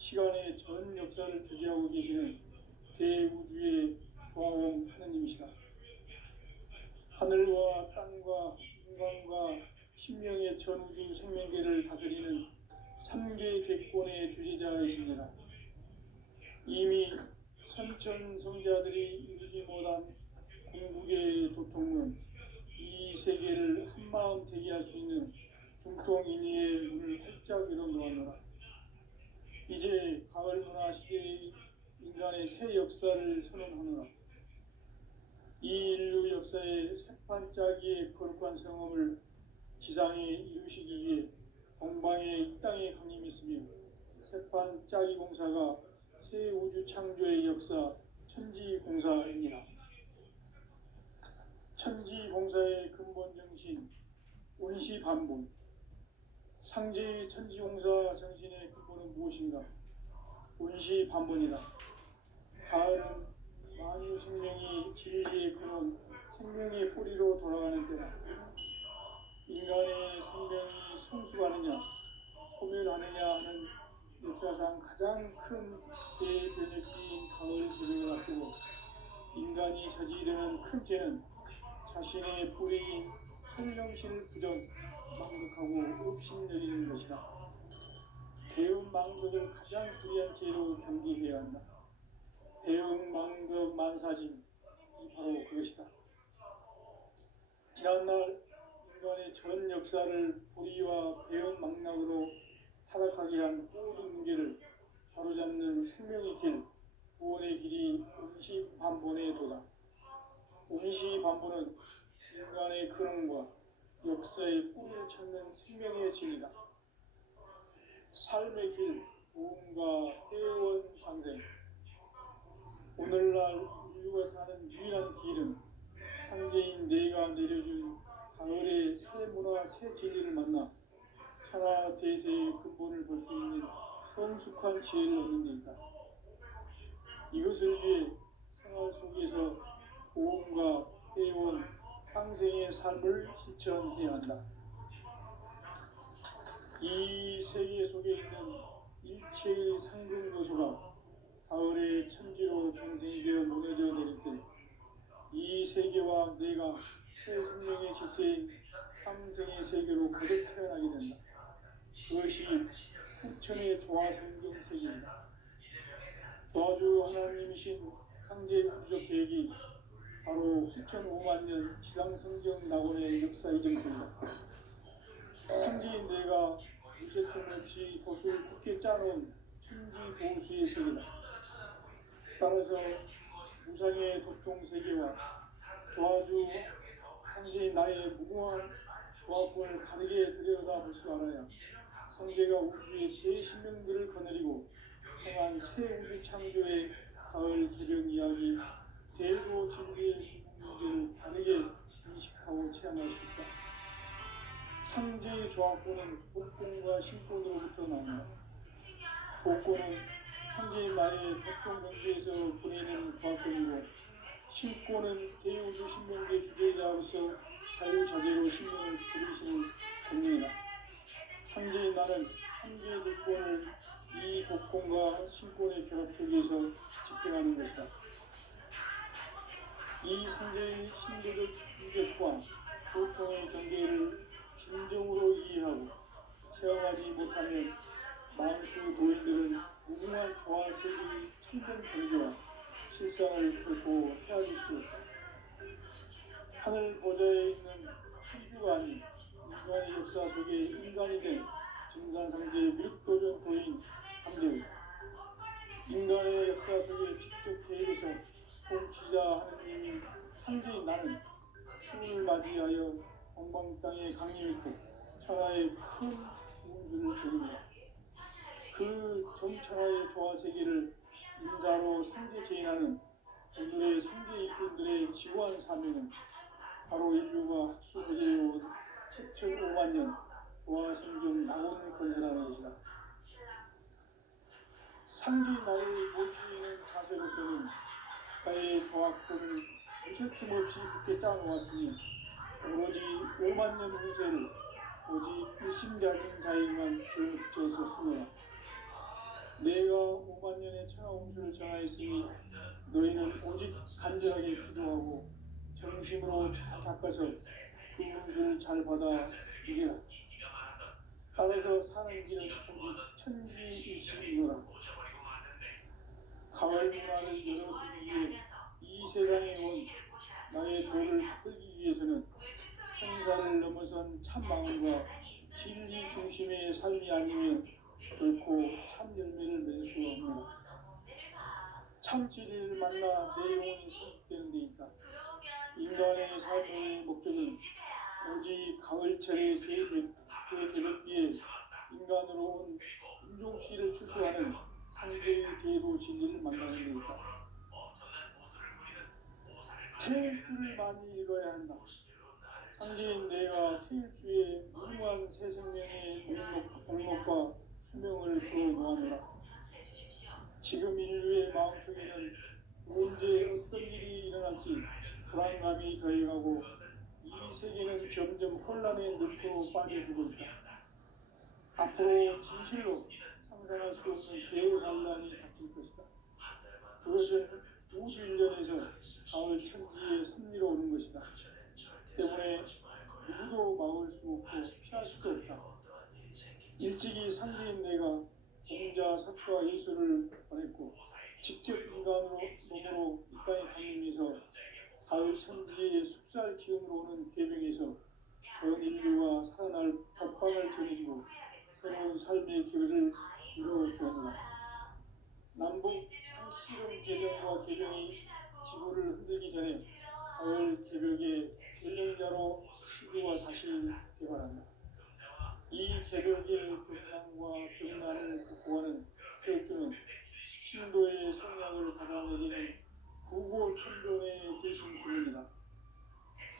시간의 전 역사를 주재하고 계시는 대우주의 조화음 하느님이시다. 하늘과 땅과 인간과 신명의 전우주 생명계를 다스리는 3개 대권의 주재자이시니라. 이미 선천성자들이 이루지 못한 궁극의 도통은 이 세계를 한마음 되게 할 수 있는 중통인의의 문을 활짝 열어놓았노라. 이제 가을 문화 시대의 인간의 새 역사를 선언하노라. 이 인류 역사의 새판짜기의 거룩한 성험을 지상에 이루시기 위해 동방의 이 땅에 강림했으며 새판짜기 공사가 새 우주 창조의 역사 천지공사이니라. 천지공사의 근본 정신 운시반본. 상제의 천지공사 정신의 근본은 무엇인가? 운시반본이다. 가을은 만유 생명이 진리의 근원, 생명의 뿌리로 돌아가는 때다. 인간의 생명이 성숙하느냐, 소멸하느냐 하는 역사상 가장 큰 대변혁기인 가을 계절을 앞두고 인간이 저지르는 큰 죄는 자신의 뿌리인 성령신을 부정, 망극하고 업신여기는 것이다. 대응 망극을 가장 불의한 죄로 경계해야 한다. 대응 망극 만사짐이 바로 그것이다. 지난날 인간의 전 역사를 불의와 배은 망락으로 타락하게 한 모든 문제를 바로잡는 생명의 길, 구원의 길이 운시반본의 도다. 운시반본은 인간의 근원과 역사의 뿌리를 찾는 생명의 진리다. 삶의 길, 부흥과 회원 상생. 오늘날 인류가 사는 유일한 길은 상제인 내가 내려준 가을의 새 문화, 새 진리를 만나 천하 대세의 근본을 볼 수 있는 성숙한 지혜를 얻는 데 있다. 이것을 위해 생활 속에서 보험과 회원, 상생의 삶을 실천해야 한다. 이 세계 속에 있는 일체의 상승 요소가 가을의 천지로 경생되어 무너져 내릴 때 이 세계와 내가 새 생명의 질서인 상생의 세계로 거듭 태어나게 된다. 그것이 후천의 조화성경 세계입니다. 조화주 하나님이신 상제 우주적 계획이 바로 후천 5만 년 지상성경 낙원의 역사 이전입니다. 상제인 내가 무쇠틈 없이 돛을 굳게 짜놓은 천지 보수의 세계다. 따라서 무상의 도통 세계와 조화주 상제인 나의 무궁한 조화권을 바르게 들여다볼 줄 알아야 성제가 우주의 제 신명들을 거느리고 행한 새 우주 창조의 가을 개벽 이야기, 대도 진리의 문제를 바르게 인식하고 체험할 수 있다. 상제의 조화권은 복권과 신권으로부터 나온다. 복권은 상제인 나의 보통 경계에서 보내는 조화권이고, 신권은 대우주 신명계 주제자로서 자유자재로 신명을 부리시는 권능이다. 상제인 나는 3개의 조건을 이 독권과 신권의 결합 속에서 집행하는 것이다. 이 상제의 신도적 인격과 보통의 경계를 진정으로 이해하고 체험하지 못하면 만수 도인들은 무궁한 조화 세계의 참된 경계와 실상을 결코 헤아릴 수 없다. 하늘 보좌에 있는 천주가 아닌 인간의 역사 속에 인간이 된 증산상제의 밀도전 도인 함대우, 인간의 역사 속에 직접 대입해서 통치자 하느님인 상제인 나는 춘을 맞이하여 동방 땅에 강림했고 천하의 큰 우주를 조립니다. 그 정천하의 조화세계를 인자로 상제 제인하는 오늘의 상제 일꾼들의 지구한 사명은 바로 인류가 학수부재해온 수천 5만 년 조화성경 낙원을 건설하는 것이다. 상제인 나를 모시는 자세로서는 나의 조화권을 무슨 틈없이 굳게 짜놓았으니 오로지 5만 년 운세를 오직 일심가진 자에게만 붙여서 쓰노라. 내가 5만 년의 천하홍수를 전하였으니 너희는 오직 간절하게 기도하고 정심으로 잘 닦아서 그 홍수를 잘 받아 이기라. 따라서 사는 길은 오직 천지이시니라. 가을 문화를 열어주기 위해 이 세상에 온 나의 도를 받들기 위해서는 생사를 넘어선 참 마음과 진리 중심의 삶이 아니면 결코 참 열매를 맺을 수 없노라. 참 진리를 만나 내 영혼이 성숙되는 데 있다. 인간의 삶의 목적은 오직 가을철의 대개벽기에 인간으로 온 인종시를 출두하는 상제의 대도 진리를 만나는 데 있다. 태일주를 많이 읽어야 한다. 상제인 내가 태일주의 무궁한 새 생명의 목록과 수명을 그어놓아노라. 지금 인류의 마음속에는 언제 어떤 일이 일어날지 불안감이 더해가고 이 세계는 점점 혼란의 늪으로 빠져들고 있다. 앞으로 진실로 상상할 수 없는 대환란이 닥칠 것이다. 그것은 우주일련에서 가을 천지의 섭리로 오는 것이다. 때문에 누구도 막을 수 없고 피할 수도 없다. 일찍이 상제인 내가 공자, 석과 예수를 보냈고 직접 인간으로 몸으로 이 땅에 강림해서 가을 천지의 숙살 기운으로 오는 계명에서 전 인류가 살아날 법방을 전해주고 새로운 삶의 기회를 이루어주었노라. 남북 상시름 개정과 개명이 지구를 흔들기 전에 가을 개벽의 결령자로 시구가 다시 개발한다. 이 개벽의 병난과 병난을 극복하는 태일주는 신도의 성향을 받아내기는 구고천존의 대신 주문이다.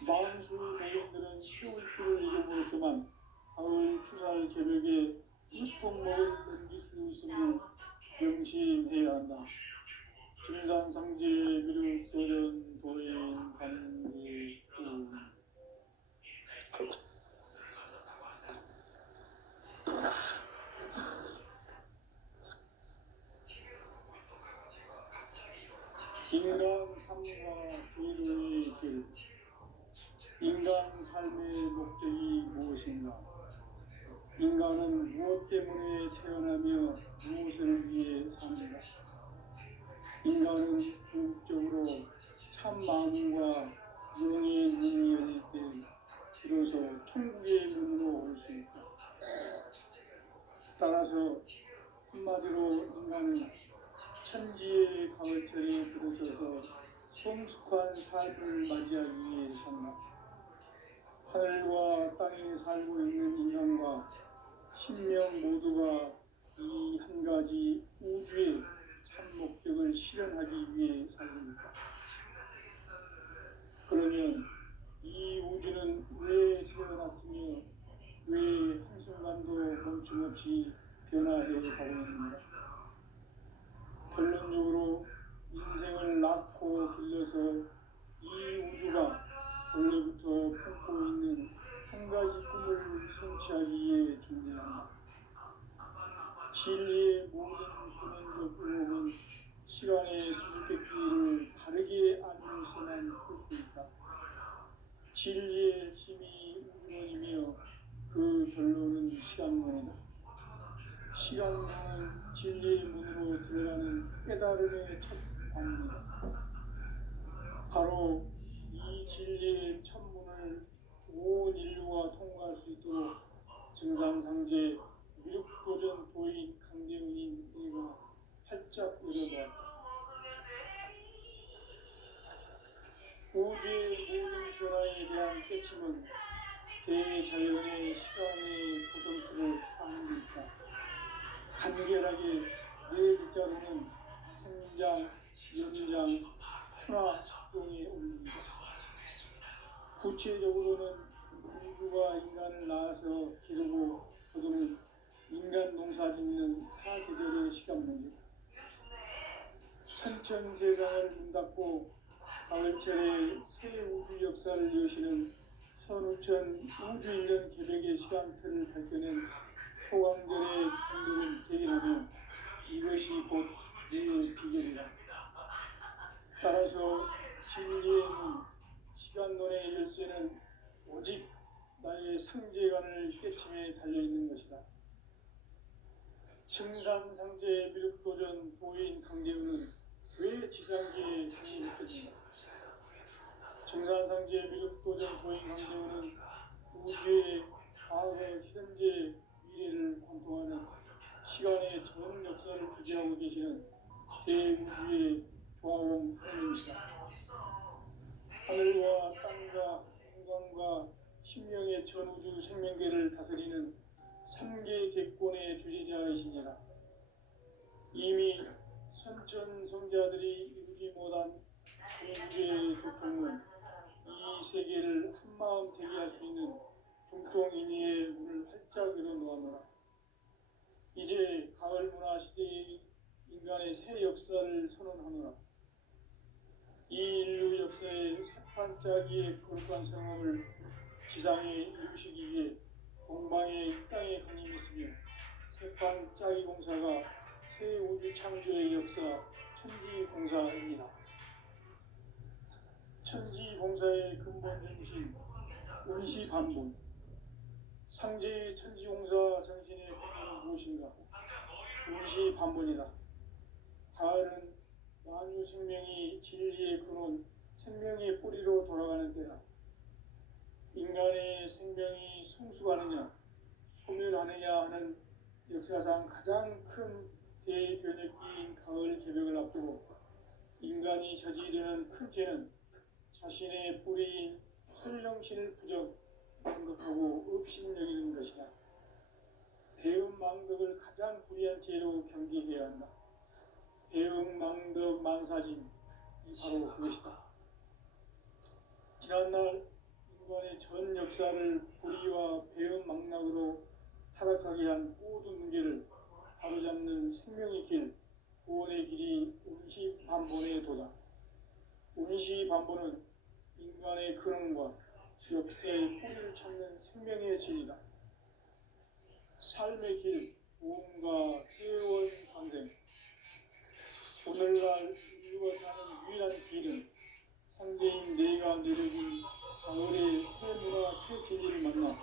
만수 도인들은 세울주를 이름으로서만 가을 추살 개벽에 유통목을 넘길 수 있음을 명심해야 한다. 진산상제 미륵도전 도인 관계꾼 인간 삶과 괴로의 길. 인간 삶의 목적이 무엇인가? 인간은 무엇 때문에 태어나며 무엇을 위해 사는가? 인간은 궁극적으로 참 마음과 영의 문이 열릴 때 비로소 천국의 문으로 올 수 있다. 따라서 한마디로 인간은 천지의 가을철에 들어서서 성숙한 삶을 맞이하기 위해 산다. 하늘과 땅에 살고 있는 인간과 신명 모두가 이 한 가지 우주의 참 목적을 실현하기 위해 살립니다. 그러면 이 우주는 왜 태어났으며 왜 한순간도 멈춤없이 변화해 가고 있는가? 결론적으로 인생을 낳고 길러서 이 우주가 원래부터 품고 있는 한 가지 꿈을 성취하기 위해 존재한다. 진리의 모든 근원적 의혹은 시간의 수수께끼를 바르게 알면서만 풀 수 있다. 진리의 핵심이 우주론이며 그 결론은 시간론이다. 시간론은 진리의 문으로 들어가는 깨달음의 첫 관문이다. 바로 이 진리의 첫문을 온 인류가 통과할 수 있도록 증산상제 미륵도전 도인 강대훈인 내가 활짝 열어놓았다. 우주의 모든 변화에 대한 깨침은 대자연의 시간의 구성틀을 아는 데 있다. 간결하게 네 글자로는 생장, 연장, 추나 추동에 올립니다. 구체적으로는 우주가 인간을 낳아서 기르고 거두는 인간 농사 짓는 사계절의 시간 문제. 천천 세상을 문 닫고 가을철에 새 우주 역사를 여시는 선우천 우주일년 계획의 시간틀을 밝혀낸 소강절의 공덕을 대인하며 이것이 곧 내 비결이다. 따라서 진리의 문, 시간론의 열쇠는 오직 나의 상제관을 깨침에 달려있는 것이다. 증산상제 미륵도전 도인 강재우는 왜 지상계에 강림했겠는가? 증산상제 미륵도전 도인 강재우는 우주의 과거, 현재, 미래를 관통하는 시간의 전 역사를 주재하고 계시는 대우주의 조화원 하나님이시다. 하늘과 땅과 공간과 신명의 전우주 생명계를 다스리는 3개 객권의 주제자이시니라. 이미 선천성자들이 이루지 못한 우주의 고통은 이 세계를 한마음 되게 할 수 있는 중통인의의 문을 활짝 열어놓았노라. 이제 가을 문화 시대의 인간의 새 역사를 선언하노라. 이 인류 역사의 새판짜기의 거룩한 성험을 지상에 이루시기 위해 동방의 이 땅에 강림했으며 새판짜기 공사가 새 우주 창조의 역사 천지공사입니다. 천지공사의 근본 중심 운시반본, 상제의 천지공사 정신의 근본은 무엇인가? 운시반본이다. 가을은 만유 생명이 진리의 근원, 생명의 뿌리로 돌아가는 때다. 인간의 생명이 성숙하느냐, 소멸하느냐 하는 역사상 가장 큰 대변혁기인 가을 개벽을 앞두고 인간이 저지르는 큰 죄는 자신의 뿌리인 설령신을 부정, 망극하고 업신여기는 것이다. 배음 망덕을 가장 불의한 죄로 경계해야 한다. 배음 망덕 만사짐이 바로 그것이다. 지난날 인간의 전 역사를 불의와 배음 망락으로 타락하게 한 모든 문제를 바로잡는 생명의 길, 구원의 길이 운시반본의 도다. 운시반본은 인간의 근원과 역사의 뿌리를 찾는 생명의 진리다. 삶의 길, 무언가 회원 상생. 오늘날 인류가 사는 유일한 길은 상제인 내가 내려진 가을의 새 문화 새 진리를 만나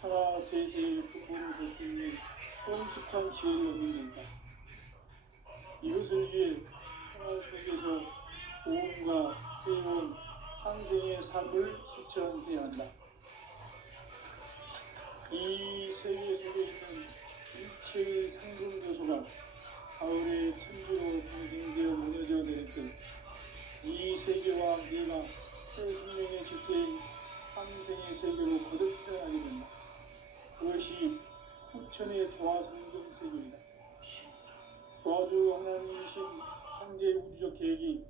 천하 대세의 근본을 볼 수 있는 성숙한 지혜를 얻는 것이다. 이것을 위해 생활 속에서 보험과 회원, 상생의 삶을 실천해야 한다. 이 세계 속에 있는 일체의 상금조소가 가을의 천지로 경생되어 무너져 내릴 때 이 세계와 내가 새 생명의 질서인 상생의 세계로 거듭 태어나게 된다. 그것이 후천의 조화성금 세계이다. 조화주 하나님이신 창제 우주적 계획이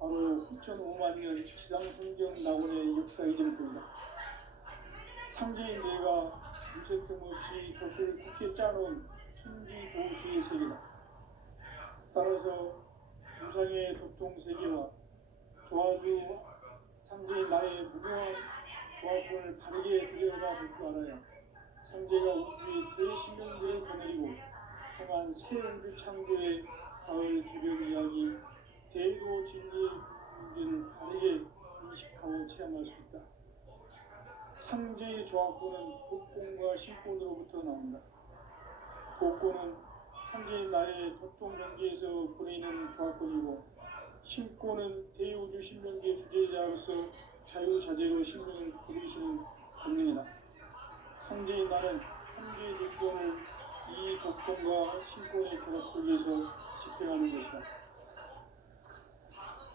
바로 후천 5만 년 지상성경 낙원의 역사 이전일 뿐이다. 창제인 내가 무쇠틈 없이 돛을 굳게 짜놓은 천지도시의 세계다. 따라서 우상의 도통 세계와 조화주 상제인 나의 무궁한 조화권을 바르게 들여다볼 줄 알아야 상제가 우주의 대신명들을 거느리고 행한 새 우주 창조의 가을 개벽 이야기 대도 진리의 문제를 바르게 인식하고 체험할 수 있다. 상제의 조화권은 복권과 신권으로부터 나온다. 복권은 상제인 나의 도통 경계에서 보내는 조화권이고 신권은 대우주 신명계 주제자로서 자유자재로 신명을 부르시는 권능이다. 상제인 나는 상제의 주권을 이 복권과 신권의 결합 속에서 집행하는 것이다.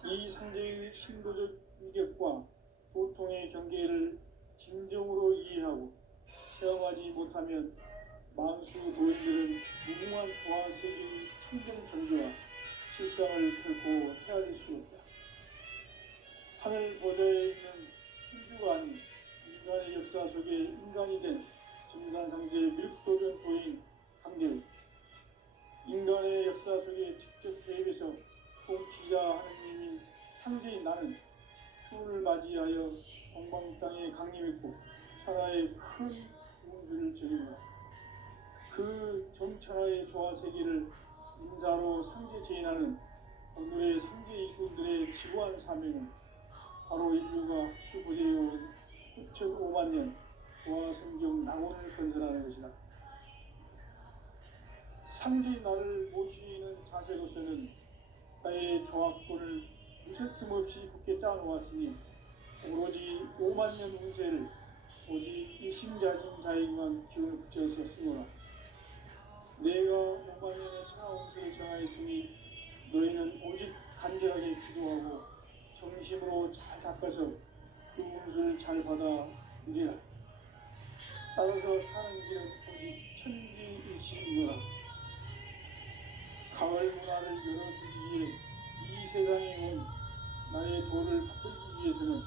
이 상제의 신도적 위격과 도통의 경계를 진정으로 이해하고 체험하지 못하면 만수 도인들은 무궁한 조화 세계의 청정 전개와 실상을 결코 헤아릴 수 없다. 하늘 보좌에 있는 천주가 아닌 인간의 역사 속에 인간이 된 증산상제 밀도전 도인 강재우, 인간의 역사 속에 직접 개입해서 통치자 하느님인 상제인 나는 추운을 맞이하여 동방 땅에 강림했고 천하의 큰 우주를 적입니다. 그 정천하의 조화 세계를 인사로 상제 제인하는 오늘의 상제 일꾼들의 지구한 사명은 바로 인류가 수고해온 9,500만 년 보아 성경 낙원을 건설하는 것이다. 상제의 나를 모시는 자세로서는 나의 조합권을 무쇠틈 없이 굳게 짜놓았으니 오로지 5만 년 운세를 오직 일심자진 자에게만 기운을 붙여서 쓰노라. 내가 5만 년의 천하 운세를 정하였으니 너희는 오직 간절하게 기도하고 정심으로 잘 닦아서 그 운수를 잘 받아 누리라. 따라서 사는 길은 오직 천지일치이노라. 가을 문화를 열어주기 위해 이 세상에 온 나의 도를 받들기 위해서는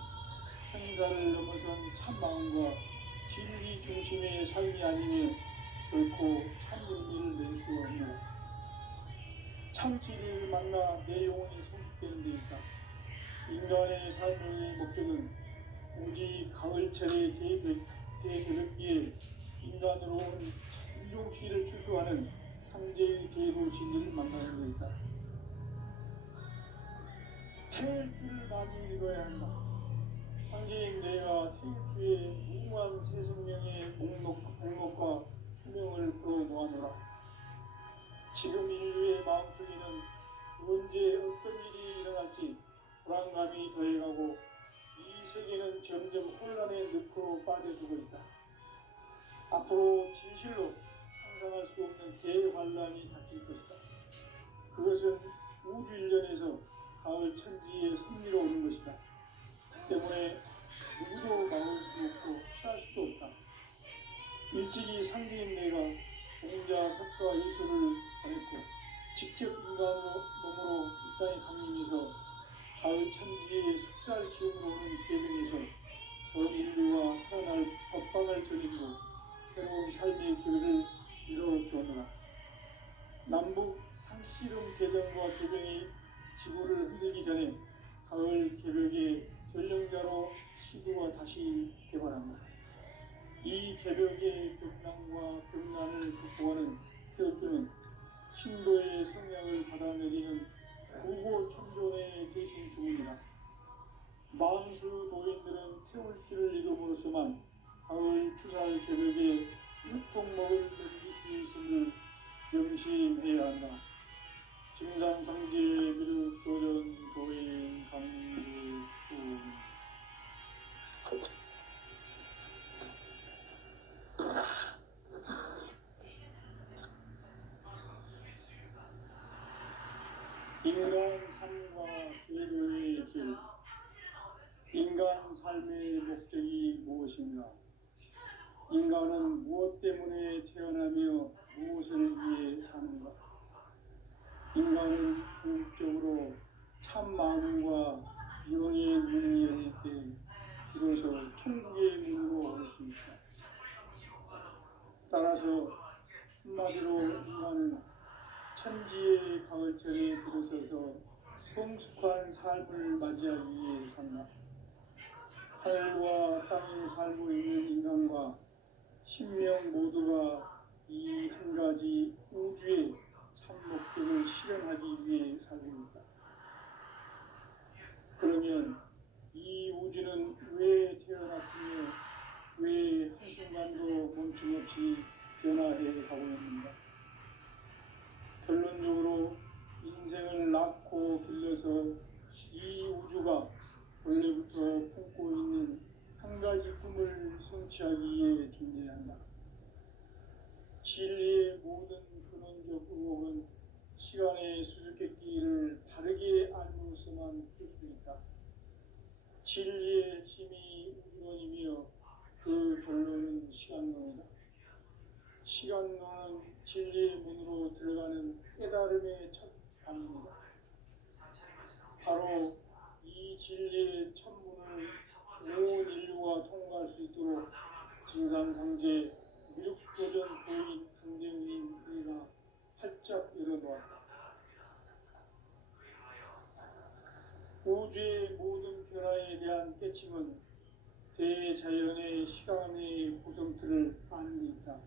천사를 넘어선 참 마음과 진리 중심의 삶이 아니면 결코 참 의미를 낼 수 없노라. 참 진리를 만나 내 영혼이 성숙되는 데 있다. 인간의 삶의 목적은 오직 가을철의 대개벽기에 인간으로 온 인종시를 추수하는 상제의 대로 진리를 만나는 데 있다. 태일주를 많이 읽어야 한다. 상제인 내가 태일주의 무모한 새 생명의 목록과 수명을 풀어놓아노라. 지금 인류의 마음속에는 언제 어떤 일이 일어날지 불안감이 더해가고 이 세계는 점점 혼란의 늪으로 빠져들고 있다. 앞으로 진실로 상상할 수 없는 대환란이 닥칠 것이다. 그것은 우주 일전에서 가을 천지의 섭리로 오는 것이다. 그 때문에 누구도 막을 수 없고 피할 수도 없다. 일찍이 상제인 내가 공자, 석가, 예수를 보냈고 직접 인간으로 몸으로 이 땅에 강림해서 가을 천지의 숫살 기운으로 오는 계명에서 전 인류와 살아날 법방을 전해주고 새로운 삶의 기회를 이뤄주었노라. 남북 상씨름 대전과 개병이 지구를 흔들기 전에 가을 개벽의 전령자로 시구가 다시 개발합니다. 이 개벽의 벽난과 벽난을 극복하는 태극주는 신도의 성향을 받아내리는 구고 천존의 대신 주문이다. 만수 도인들은 태울주를 이름으로서만 가을 추살 개벽에 육통먹을 능력이 있음을 명심해야 한다. 증산상제 미륵 도전 도인 강구수 인간 삶과 계명의 길. 인간 삶의 목적이 무엇인가? 인간은 무엇 때문에 태어나며 무엇을 위해 사는가? 인간은 궁극적으로 참 마음과 영의 문이 열릴 때 비로소 천국의 문으로 올 수 있다. 따라서 한마디로 인간은 천지의 가을철에 들어서서 성숙한 삶을 맞이하기 위해 산다. 하늘과 땅에 살고 있는 인간과 신명 모두가 이 한 가지 우주의 참 목적을 실현하기 위해 살고 있다. 그러면 이 우주는 왜 태어났으며 왜 한순간도 멈춤없이 변화해 가고 있는가? 결론적으로 인생을 낳고 길러서 이 우주가 원래부터 품고 있는 한 가지 꿈을 성취하기 위해 존재한다. 진리의 모든 근원적 의혹은 시간의 수수께끼를 바르게 알므로서만 풀 수 있다. 진리의 힘이 우주론이며 그 결론은 시간론이다. 시간론은 진리의 문으로 들어가는 깨달음의 첫 단입니다. 바로 이 진리의 첫 문을 온 인류가 통과할 수 있도록 증산상제 미륵도전 도인 강대웅인 내가 활짝 열어놓았다. 우주의 모든 변화에 대한 깨침은 대자연의 시간의 구성틀을 아는 데 있다.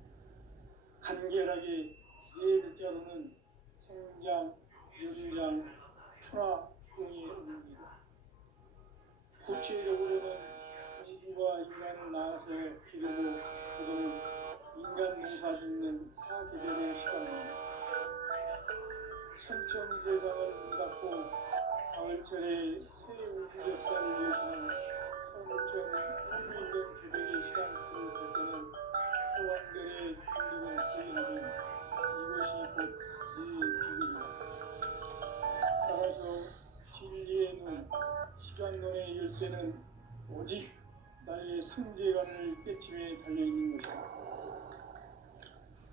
간결하게 네 글자로는 생장, 연장, 추나 추동이 있습니다. 구체적으로는 우주가 인간을 낳아서 기르고 거두는 인간 농사 짓는 사계절의 시간입니다. 선천 세상을 문 닫고 가을철에 새 우주 역사를 여시는 서구천 우주인간 개벽의 시간표를 볼 때는 소왕들의 군림을 부인하면 이것이 곧 내 비극이다. 따라서 진리의 눈, 시간론의 열쇠는 오직 나의 상제관을 깨침에 달려있는 것이다.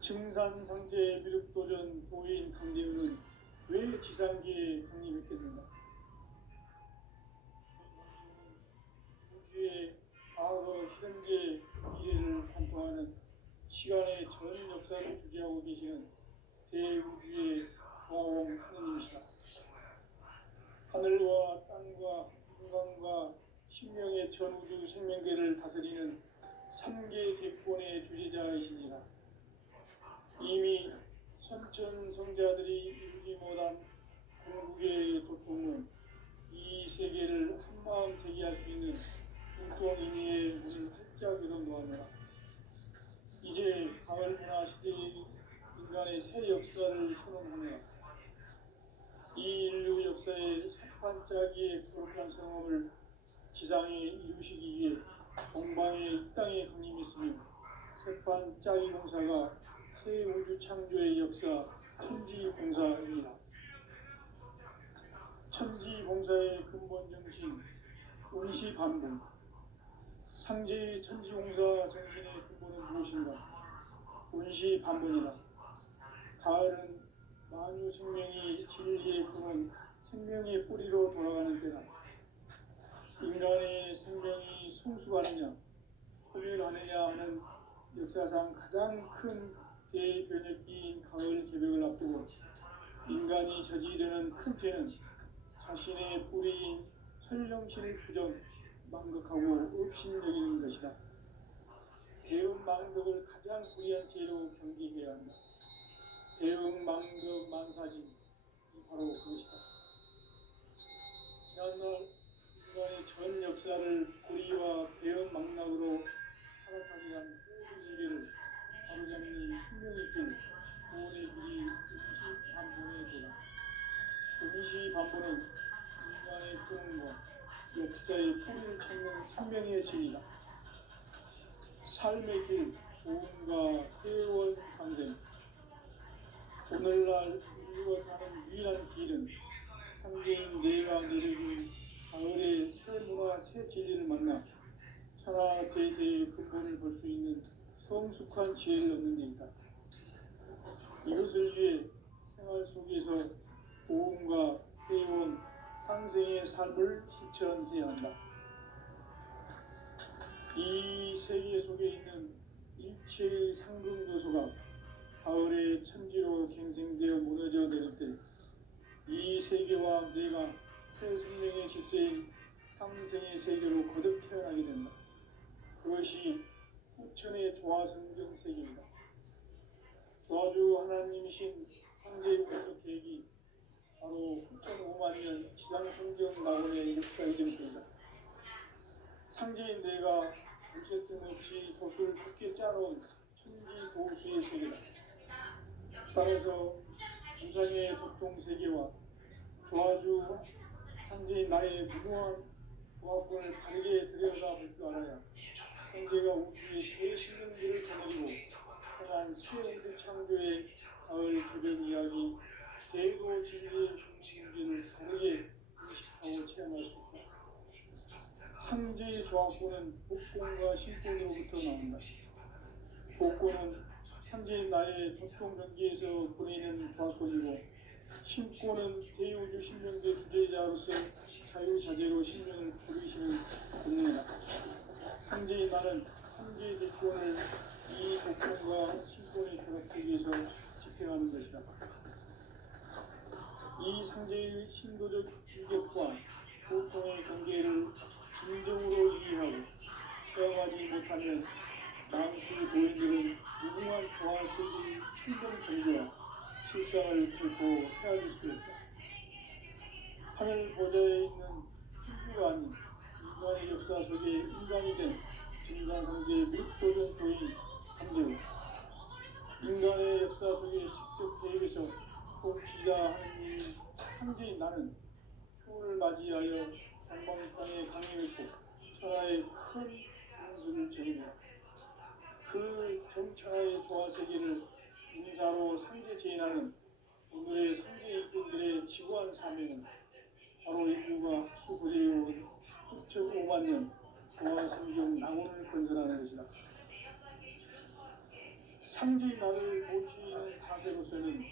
증산상제 미륵도전 도인 강대우는 왜 지상계에 강림했겠는가? 우주의 과거, 현재, 미래를 관통하는 시간의 전 역사를 주재하고 계시는 대우주의 조화홍 하느님이시다. 하늘과 땅과 인간과 신명의 전우주 생명계를 다스리는 3계 대권의 주재자이시니라. 이미 선천성자들이 이루지 못한 궁극의 도통은 이 세계를 한마음 되게 할 수 있는 중통인의의 문을 활짝 열어놓았노라. 이제 가을 문화 시대의 인간의 새 역사를 선언하노라. 이 인류 역사의 첫 반짝이의 거룩한 성업을 지상에 이루시기 위해 동방의 이 땅에 강림했으며 새반짝이 공사가 새 우주 창조의 역사 천지공사입니다. 천지공사의 근본 정신 운시반분. 상제의 천지공사 정신의 근본은 무엇인가? 운시반분이다. 가을은 만유 생명이 진리의 근원, 생명의 뿌리로 돌아가는 때다. 인간의 생명이 성숙하느냐, 소멸하느냐 하는 역사상 가장 큰 대변혁기인 가을 개벽을 앞두고 인간이 저지르는 큰 죄는 자신의 뿌리인 설령신을 부정, 망극하고 업신여기는 것이다. 대응망덕을 가장 불의한 죄로 경계해야 한다. 대응망덕 만사진이 바로 그것이다. 지난날 인간의 전 역사를 불의와 대응망락으로 타락하게 한 모든 일을 바로잡는 생명의 길, 구원의 길이 운시반본의 도다. 운시반본은 인간의 근원과 역사의 뿌리를 찾는 생명의 진이다. 삶의 길, 도움과 회원 상생. 오늘날 인류가 사는 유일한 길은 상제인 내가 내려준 가을의 새 문화, 새 진리를 만나 천하 대세의 근본을 볼 수 있는 성숙한 지혜를 얻는 데 있다. 이것을 위해 생활 속에서 도움과 회원, 상생의 삶을 실천해야 한다. 이 세계 속에 있는 일체의 상금 요소가 가을의 천지로 갱생되어 무너져 내릴 때 이 세계와 내가 새 생명의 질서인 상생의 세계로 거듭 태어나게 된다. 그것이 후천의 조화성경 세계입니다. 조화주 하나님이신 상제의 우주 계획이 바로 후천 5만년 지상성경 낙원의 역사 이전입니다. 상제인 내가 무쇠 틈 없이 돛을 굳게 짜놓은 천지 도수의 세계다. 따라서 우상의 도통 세계와 조화주 상제인 나의 무궁한 조합권을 다르게 들여다볼 줄 알아야 상제가 우주의 대신령들을 거느리고 행한 새 우주 창조의 가을 개벽 이야기, 대도 진리의 중심문제를 다르게 인식하고 체험할 수 있다. 상제의 조합권은 복권과 신권으로부터 나온다. 복권은 상제인 나의 도통 경계에서 보내는 조합권이고, 신권은 대우주 신명계 주제자로서 자유자재로 신명을 부르시는 권능이다. 상제인 나는 상제의 대권을 이 복권과 신권의 결합 속에서 집행하는 것이다. 이 상제의 신도적 인격과 보통의 경계를 진정으로 이해하고 체험하지 못하면 망수 도인들은 무궁한 조화 세계의 충분 경계와 실상을 결코 헤아릴 수 없다. 하늘 보좌에 있는 신비가 아닌 인간의 역사 속에 인간이 된 증산상제의 무도전 도인 강제우, 인간의 역사 속에 직접 대입해서 통치자 하느님이 황제인 나는 추운을 맞이하여 방방 땅에 강림했고 천하의 큰 운수를 전이며 그 정천하의 조화세계를 인사로 상제 제인하는 오늘의 상제 일꾼들의 지구한 사명은 바로 인류가 수부리해온 6.5만 년 조화 생존 낙원을 건설하는 것이다. 상제의 나를 모시는 자세로서는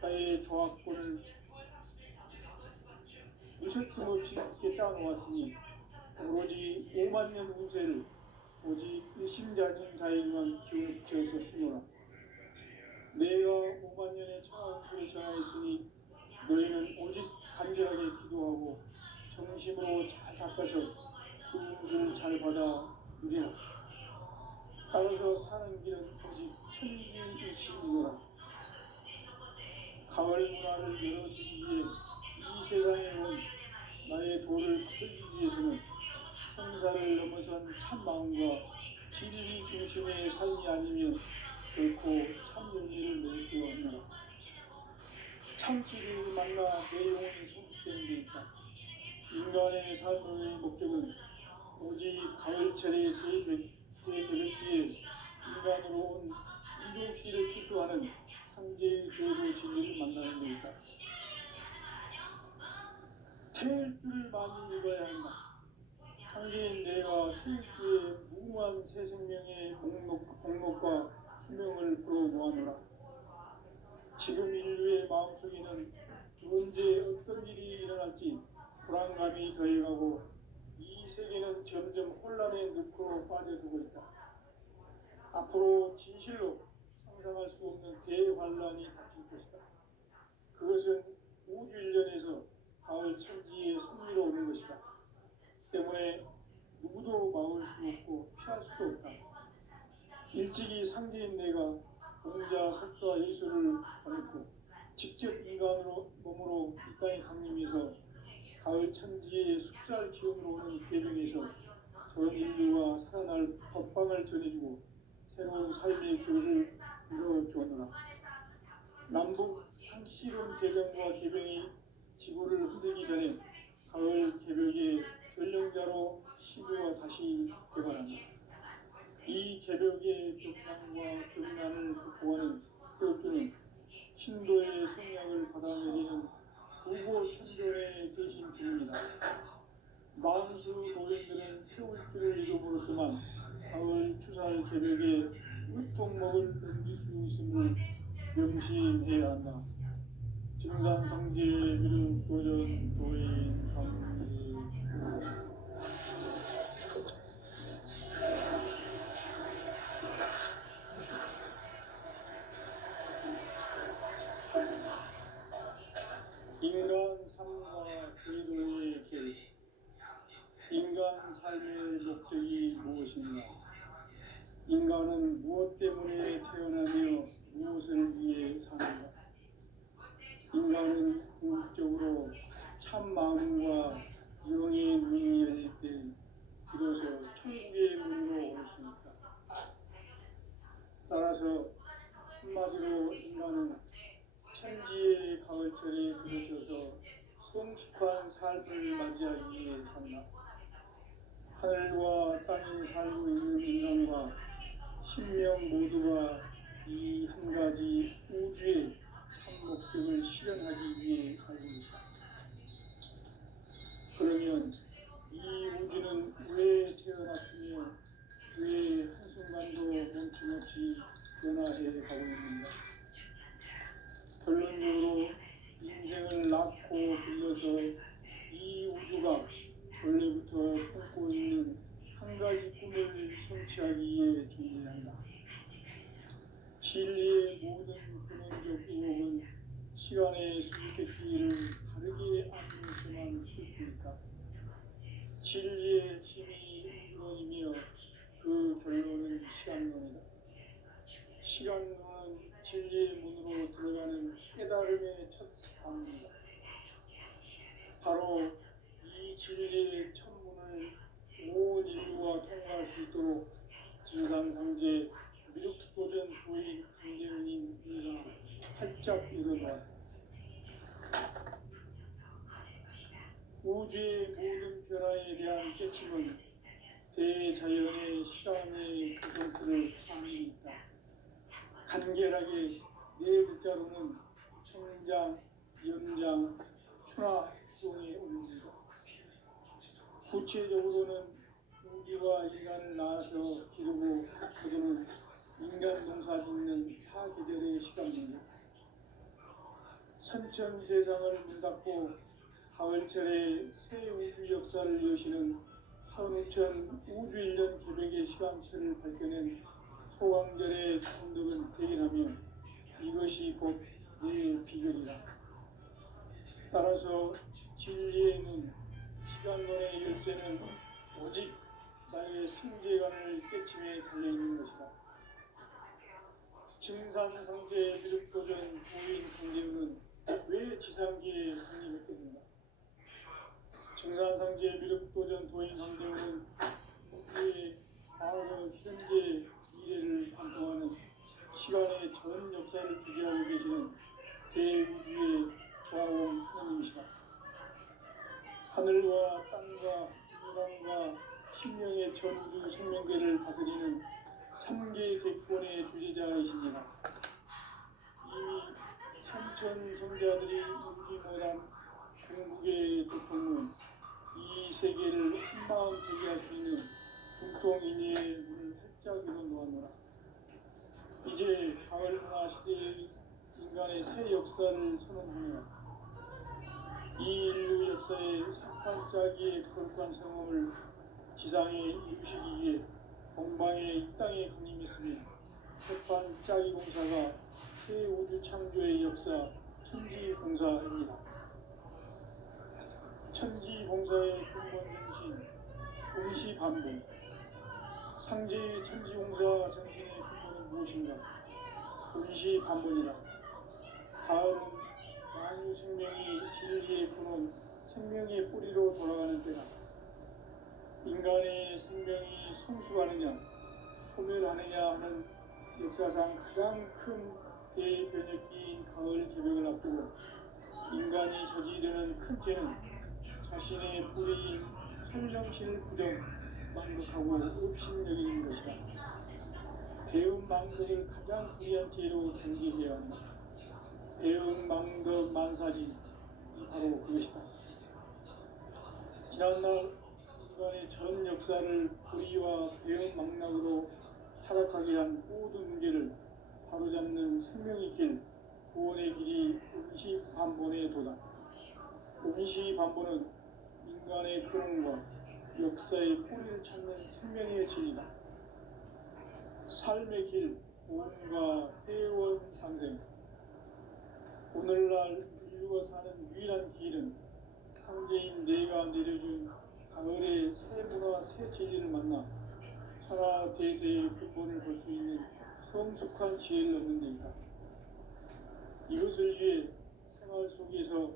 나의 조합권을 무쇠틈 없이 함께 짜놓았으니 오로지 5만 년 운세를 오직 일심자진 자에게만 기운을 붙여서 쓰노라. 내가 5만 년의 천하운수를 전하였으니 너희는 오직 간절하게 기도하고 정심으로 잘 닦아서 그 운수를 잘 받아 누리라. 따라서 사는 길은 오직 천지일심이노라. 가을 문화를 열어주기 위해 이 세상에 온 나의 도를 펴기 위해서는 성사를 넘어선 참 마음과 진리 중심의 삶이 아니면 결코 참 용기를 낼 수 없노라. 참 진리를 만나 내 영혼이 성숙되는 데 있다. 인간의 삶의 목적은 오직 가을철의 대저녁기에 인간으로 온 인종시를 추수하는 상제의 죄로 진리를 만나는 데 있다. 태일주를 많이 읽어야 한다. 상제인 내가 태일주의 무궁한 새 생명의 목록과 수명을 풀어모아노라. 지금 인류의 마음속에는 언제 어떤 일이 일어날지 불안감이 더해가고 이 세계는 점점 혼란의 늪으로 빠져들고 있다. 앞으로 진실로 상상할 수 없는 대환란이 닥칠 것이다. 그것은 우주 일전에서 가을 천지의 섭리로 오는 것이다. 때문에 누구도 막을 수 없고 피할 수도 없다. 일찍이 상제인 내가 공자, 석가, 예수를 보냈고 직접 인간으로 몸으로 이 땅에 강림해서 가을 천지의 숲살 기운으로 오는 계명에서 전 인류가 살아날 법방을 전해주고 새로운 삶의 길을 이뤄주었노라. 남북 상시론 개정과 개병이 지구를 흔들기 전에 가을 개벽의 전령자로 시대가 다시 개발한다. 이 개벽의 벽난과 벽난을 극복하는 태엽주는 신도의 성약을 받아내리는 부고 천존의 대신 주입니다. 만수 도인들은 태울주를 이름으로서만 가을 추살 개벽에 으통목을 넘길 수 있음을 명심해야 한다. 증산상제 미륵 도전 도인 강제 인간 삶과 궤도의 길. 인간 삶의 목적이 무엇인가? 인간은 무엇 때문에 태어나며 무엇을 위해 사는가? 인간은 궁극적으로 참 마음과 영의 문이 열릴 때 비로소 천국의 문으로 올 수 있다. 따라서 한마디로 인간은 천지의 가을철에 들어서서 성숙한 삶을 맞이하기 위해 산다. 하늘과 땅에 살고 있는 인간과 신명 모두가 이 한 가지 우주의 참 목적을 실현하기 위해 살고 있다. 그러면 이 우주는 왜 태어났으며 왜 한순간도 멈춤없이 변화해 가고 있는가? 결론적으로 인생을 낳고 길러서 이 우주가 원래부터 품고 있는 한 가지 꿈을 성취하기 위해 존재한다. 진리의 모든 근원적 의혹은 시간의 수수께끼를 다르게 알면서만 풀 수 있다. 진리의 힘이 우주론이며 그 결론은 시간론이다. 시간론은 진리의 문으로 들어가는 바로 이 진리의 천문을 온 인류가 통과할 수 있도록 진상상제 미륵도전 부인 강대은인가 활짝 일어나 우주의 모든 변화에 대한 깨침은 대자연의 시간의 구성틀을 파악합니다. 간결하게 네 글자로는 성장, 연장, 추나 추종에 올립니다. 구체적으로는 우주와 인간을 낳아서 기르고 거두는 인간 농사 짓는 사계절의 시간입니다. 선천 세상을 문닫고 가을철에 새 우주 역사를 여시는 현우천 우주 1년 계획의 시간표를 밝혀낸 소강절의 성덕은 대견하며 이것이 곧 내 비결이다. 따라서 진리의 눈, 시간론의 열쇠는 오직 나의 상계관을 깨침에 달려있는 것이다. 증산상제 미륵도전 부인 강대우는 왜 지상계에 확립했겠는가? 증산상제 미륵도전 도인 강대우는 우주의 과거, 현재, 미래를 관통하는 시간의 전 역사를 주재하고 계시는 대우주의 조화원 하나님이시다. 하늘과 땅과 인간과 신명의 전우주 생명계를 다스리는 3개 대권의 주제자이십니다. 이미 삼천 성자들이 이루지 못한 궁극의 도통은 이 세계를 한마음 되게 할 수 있는 중통인의의 문을 활짝 열어놓았노라. 이제 가을 문화 시대의 인간의 새 역사를 선언하노라. 이 인류 역사의 반짝이의 거룩한 성험을 지상에 이루시기 위해 동방의 이 땅에 강림했으니 세판 짜기 공사가 새 우주 창조의 역사 천지공사입니다. 천지공사의 근본 정신 응시반복. 상제의 천지공사 정신의 근본은 무엇인가? 응시반복이다. 가을은 만유 생명이 진리의 근원, 생명의 뿌리로 돌아가는 때다. 인간의 생명이 성숙하느냐, 소멸하느냐 하는 역사상 가장 큰 대변혁기인 가을 개벽을 앞두고 인간이 저지르는 큰 죄는 자신의 뿌리인 성령신을 부정, 망극하고 업신여기는 것이다. 배움 망극을 가장 불리한 죄로 경계해야 한다. 배움 망덕 만사지 바로 그것이다. 지난날 인간의 전 역사를 불의와 배움 망락으로 타락하게 한 모든 문제를 바로잡는 생명의 길, 구원의 길이 응시반본의 도다. 응시반본은 인간의 근원과 역사의 뿌리를 찾는 생명의 진리다. 삶의 길, 구원과 회원 상생. 오늘날 인류가 사는 유일한 길은 상제인 내가 내려준 가을의 새 문화 새 진리를 만나 천하 대세의 근본을 볼 수 있는 성숙한 지혜를 얻는 데 있다. 이것을 위해 생활 속에서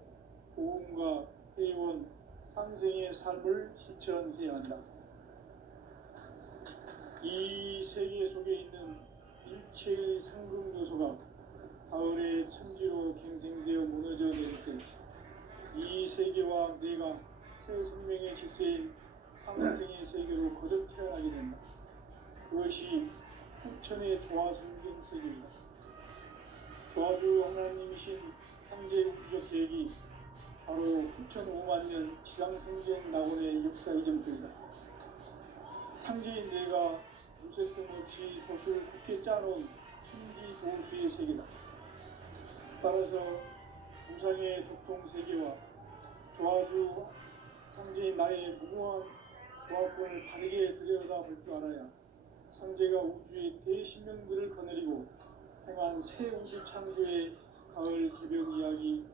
보험과 회원, 상생의 삶을 실천해야 한다. 이 세계 속에 있는 일체의 상금 요소가 가을의 천지로 갱생되어 무너져 내릴 때 이 세계와 내가 새 생명의 질서인 상생의 세계로 거듭 태어나게 된다. 그것이 후천의 조화성경 세계입니다. 조화주 하나님이신 상제 우주적 계획이 바로 후천 5만 년 지상생전 낙원의 역사 이전들이다. 상제인 내가 무쇠뜸 없이 돛을 굳게 짜놓은 신비 도수의 세계다. 따라서 무상의 독통 세계와 조화주 상제인 나의 무모한 조합권을 바르게 들여다볼 줄 알아야 상제가 우주의 대신명들을 거느리고 행한 새 우주 창조의 가을 개벽 이야기,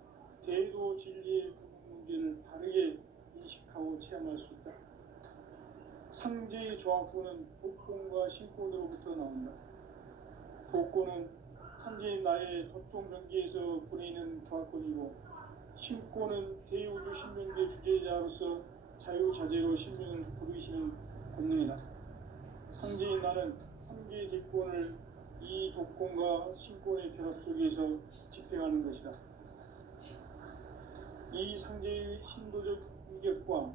대도 진리의 문제를 바르게 인식하고 체험할 수 있다. 상제의 조합권은 독권과 신권으로부터 나온다. 독권은 상제인 나의 도통 경계에서 보내는 조합권이고 신고는 대우주 신명계 주제자로서 자유자재로 신명을 부르시는 권능이다. 상제인 나는 3개 직권을 이 독권과 신권의 결합 속에서 집행하는 것이다. 이 상제의 신도적 위격과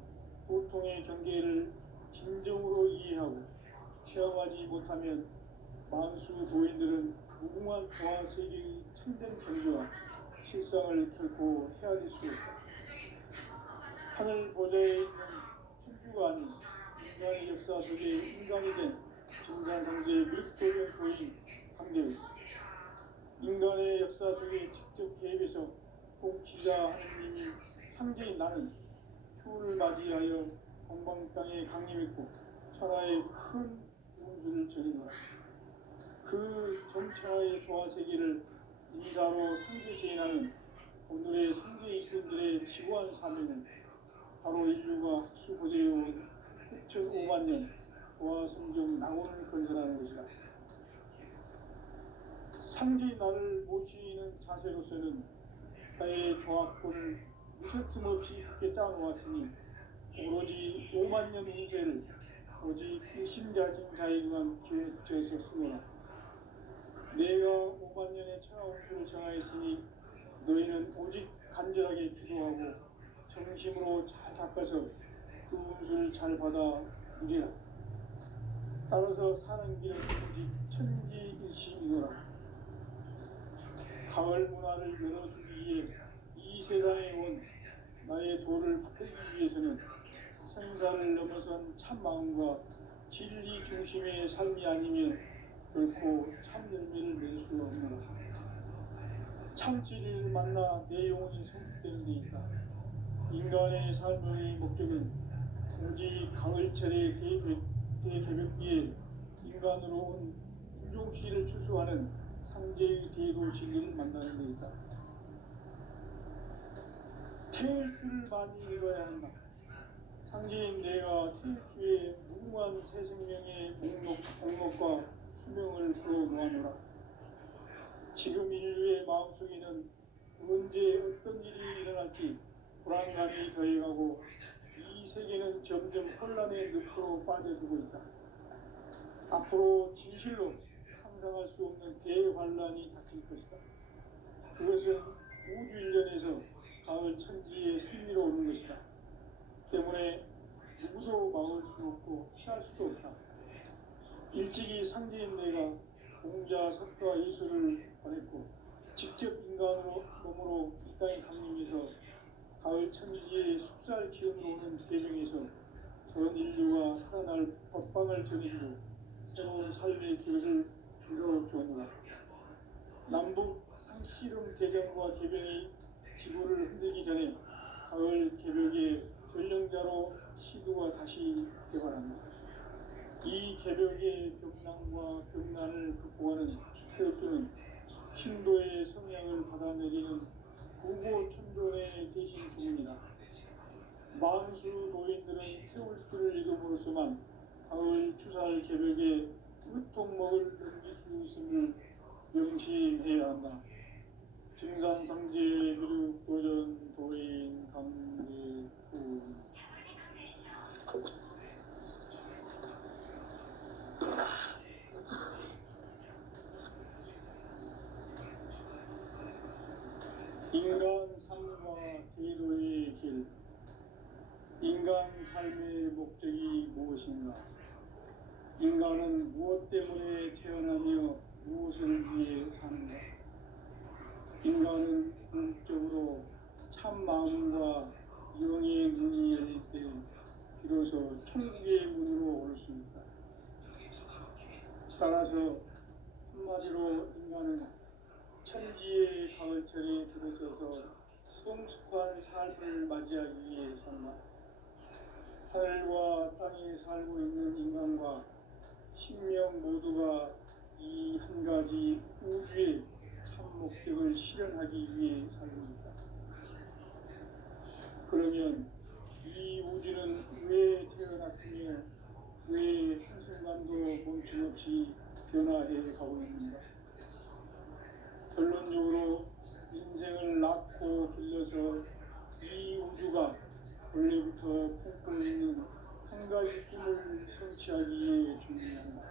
보통의 경계를 진정으로 이해하고 체험하지 못하면 만수 도인들은 무궁한 조화 세계의 참된 경계와 실상을 결코 헤아릴 수 없다. 하늘 보좌에 있는 천주가 아닌 인간의 역사 속에 인간이 된 증산상제 율도령 도인 강대우, 인간의 역사 속에 직접 개입해서 통치자 하느님이 상제인 나는 추운을 맞이하여 동방 땅에 강림했고 천하의 큰 운수를 전이노라. 그 전천하의 조화세계를 인사로 상제 제인하는 오늘의 상제 일꾼들의 지고한 사명은 바로 인류가 학수고대해온 6,500만 년 조화성경 낙원을 건설하는 것이다. 상제인 나를 모시는 자세로서는 나의 조합권을 무쇠틈 없이 굳게 짜놓았으니 오로지 5만 년 운세를 오직 일심자진 자에게만 기회 붙여서 쓰노라. 내가 5만 년의 천하 운수를 정하였으니 너희는 오직 간절하게 기도하고 정심으로 잘 닦아서 그 운수를 잘 받아 누리라. 따라서 사는 길은 오직 천지일심이노라. 가을 문화를 열어주기 위해 이 세상에 온 나의 도를 받들기 위해서는 생사를 넘어선 참 마음과 진리 중심의 삶이 아니면 결코 참 열매를 맺을 수가 없노라. 참 진리를 만나 내 영혼이 성숙되는 데 있다. 인간의 삶의 목적은 오직 가을철의 대개벽기에 인간으로 온 인종시를 추수하는 상제의 대도 진리를 만나는 데 있다. 태울 줄을 많이 읽어야 한다. 상제인 내가 태일주의 무궁한 새 생명의 목록과 수명을 풀어놓아노라. 지금 인류의 마음속에는 언제 어떤 일이 일어날지 불안감이 더해가고 이 세계는 점점 혼란의 늪으로 빠져들고 있다. 앞으로 진실로 상상할 수 없는 대환란이 닥칠 것이다. 그것은 우주 일련에서 가을 천지의 승리로 오는 것이다. 때문에 누구도 막을 수 없고 피할 수도 없다. 일찍이 상제인 내가 공자, 석가, 예수를 보냈고 직접 인간으로 몸으로 이 땅에 강림해서 가을 천지의 숲살 기운으로 오는 계명에서 전 인류가 살아날 법방을 전해주고 새로운 삶의 길을 이뤄주었노라. 남북 상씨름 대전과 개병이 지구를 흔들기 전에 가을 개벽의 전령자로 시도가 다시 개발한다. 이 개벽의 병난과 병난을 극복하는 태엽주는 신도의 성향을 받아내리는 구고천존의 대신 주문이다. 만수 도인들은 태울주를 읽음으로써만 가을 추살 개벽의 으통목을 넘길 수 있음을 명심해야 한다. 증산상제 미륵 도전 도인 강대훈. 인간 삶과 대도의 길. 인간 삶의 목적이 무엇인가? 인간은 무엇 때문에 태어나며 무엇을 위해 사는가? 인간은 궁극적으로 참 마음과 영의 문이 열릴 때 비로소 천국의 문으로 올 수 있다. 따라서 한마디로 인간은 천지의 가을철에 들어서서 성숙한 삶을 맞이하기 위해 산다. 하늘과 땅에 살고 있는 인간과 신명 모두가 이 한 가지 우주의 참 목적을 실현하기 위해 살립니다. 그러면 이 우주는 왜 태어났으며 왜 한순간도 멈춤없이 변화해 가고 있는가? 결론적으로 인생을 낳고 길러서 한 가지 꿈을 성취하기 위해 준비한다.